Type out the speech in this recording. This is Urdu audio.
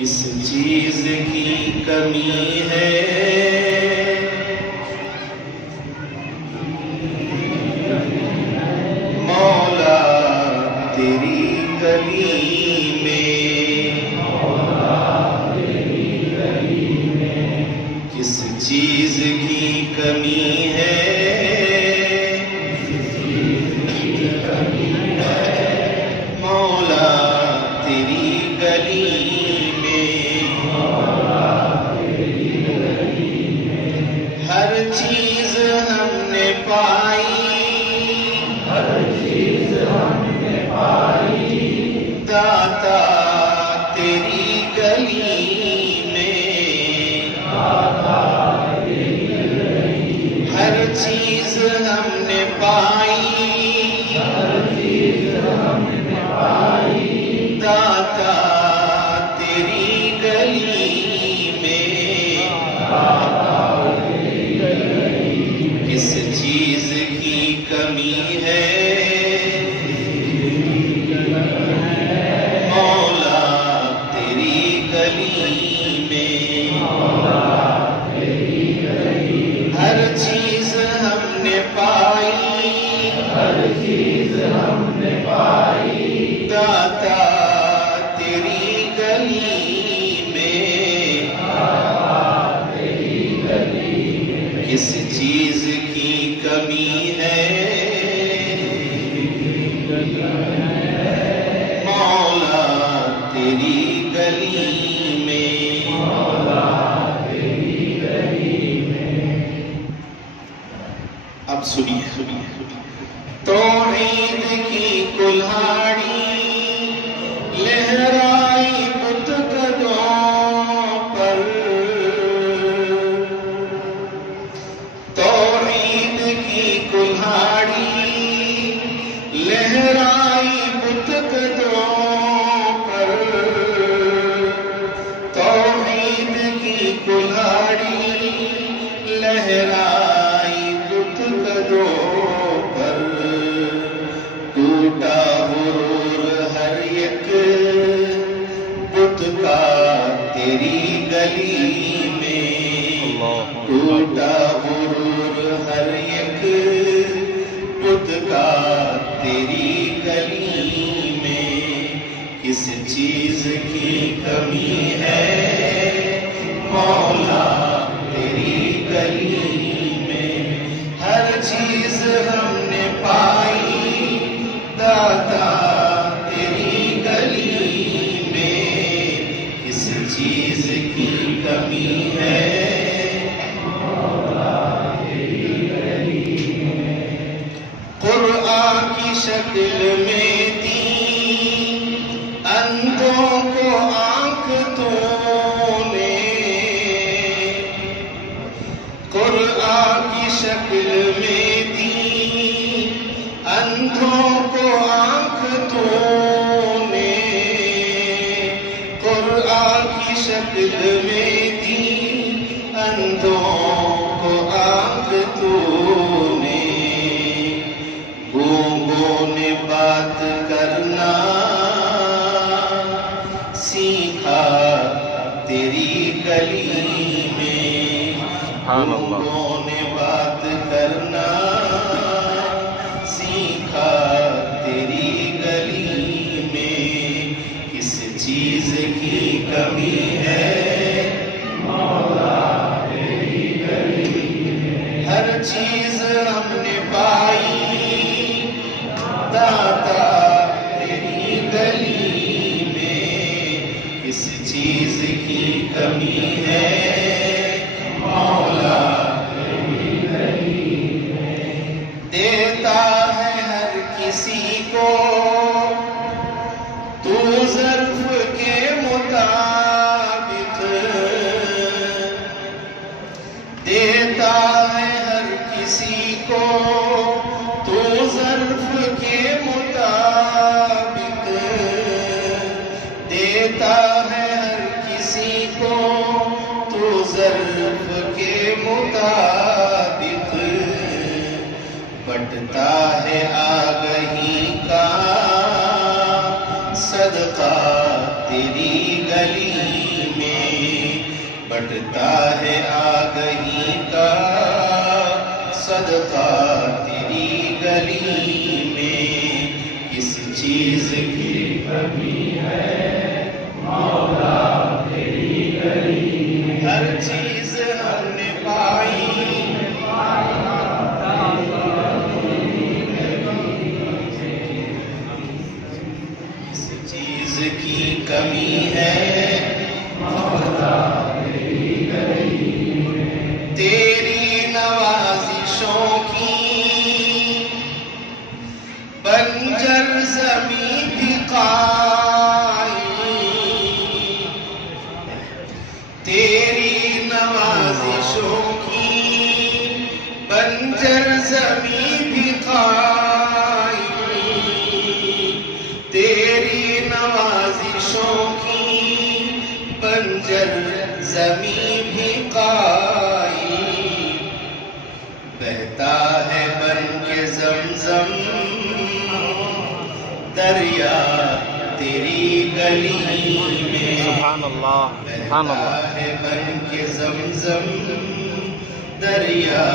کس چیز کی کمی ہے مولا تیری گلی میں، کس چیز کی کمی ہے مولا تیری گلی میں، ہر چیز ہم نے پائی، داتا تیری گلی میں، ہر چیز ہم نے پائی، داتا تیری گلی میں، کس چیز کی کمی ہے مولا تیری گلی میں، ہر چیز ہم نے پائی، داتا تیری گلی میں، کس چیز کی کمی ہے مولا تیری گلی میں۔ اب سنیے، توحید کی کلہاڑی لہرائی بت قدوں پر، توحید کی کلہاڑی لہرائی بت قدوں پر، توحید کی کلہاڑی لہرائی بت قدوں پر، ٹوٹا غرور ہر ایک بت کا تیری گلی میں، ٹوٹا غرور ہر ایک بت کا تیری گلی میں، کس چیز کی کمی ہے مولا تیری گلی میں، ہر چیز ہم نے پائی، داتا تیری گلی میں، کس چیز کی کمی ہے قرآن کی شکل میں دی اندھوں کو آنکھ تو نے، قرآن کی شکل میں دی اندھوں کو آنکھ تو نے، قرآن کی شکل میں دی اندھوں کو آنکھ تو نے، گونگوں نے بات کرنا سیکھا تیری گلی میں، گونگوں نے بات کرنا سیکھا تیری گلی میں، کس چیز کی کمی ہے مولا تیری گلی میں، ہر چیز ہم نے پائی، داتا تیری گلی میں، کس چیز کی کمی ہے مولا تیری گلی میں، دیتا ہے ہر کسی کو تو ظرف کے مطابق، دیتا ہے ہر کسی کو تو ظرف کے مطابق، دیتا ہے ہر کسی کو تو ظرف کے مطابق، بٹتا ہے آگہی کا صدقہ تیری گلی میں، بٹتا ہے آگہی کا صدقہ تیری گلی میں، کس چیز کی کمی ہے مولا تیری گلی میں، ہر چیز ہم نے پائی، کی کمی ہے مولا تیری گلی میں، تیری نوازشوں کی بنجر زمیں بھی قائم، تیری نوازشوں کی بنجر زمیں بھی قائم، تیری نوازشوں کی بنجر زمیں بھی قائم، بہتا ہے بن کے زمزم دریا تیری گلی میں، سبحان اللہ سبحان اللہ، بہتا ہے بن کے زمزم دریا